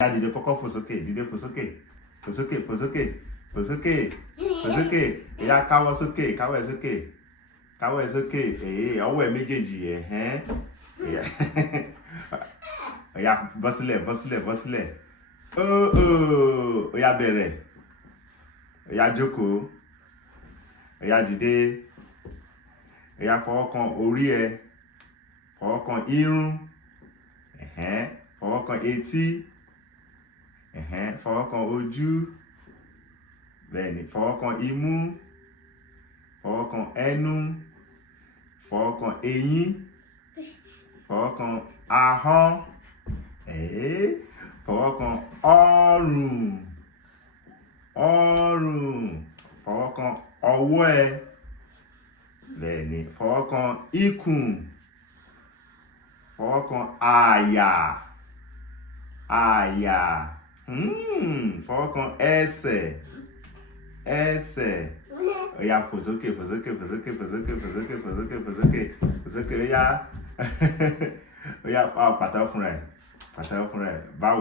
Ya dìde kọ́kọ́ fò sókè, dìde fò sókè, fò sókè, fò sókè, fò sókè, fò sókè. Ìyá káwọ́ sókè, káwọ́ ẹ̀ sókè, káwọ́ ẹ̀ sókè. Ọwọ́ ẹ̀ méjèèjì Ìyá bọ́ sílẹ̀, bọ́ sílẹ̀, bọ́ sílẹ̀. Ìyá bẹ̀rẹ̀. Ìyá jókòó. Ìyá dìde. Ìyá fọwọ́ kan orí ẹ, fọwọ́ kan irun, fọwọ́ kan etí, fọwọ́ kan ojú, bẹ́ẹ̀ni, fọwọ́ kan imú, fọwọ́ kan ẹnu, fọwọ́ kan eyín, fọwọ́ kan ahọ́n, fọwọ́ kan ọrùn, fọwọ́ kan ọwọ́ ẹ, bẹ́ẹ̀ni, fọwọ́ kan ikùn, fọwọ́ kan àyà, fọwọ́ kan ẹsẹ̀, ó yá fò sókè, fò sókè, fò sókè, fò sókè, fò sókè, fò sókè, fò sókè, fò sókè, ó yá pàtẹ́wọ́ fún rẹ̀, báwo.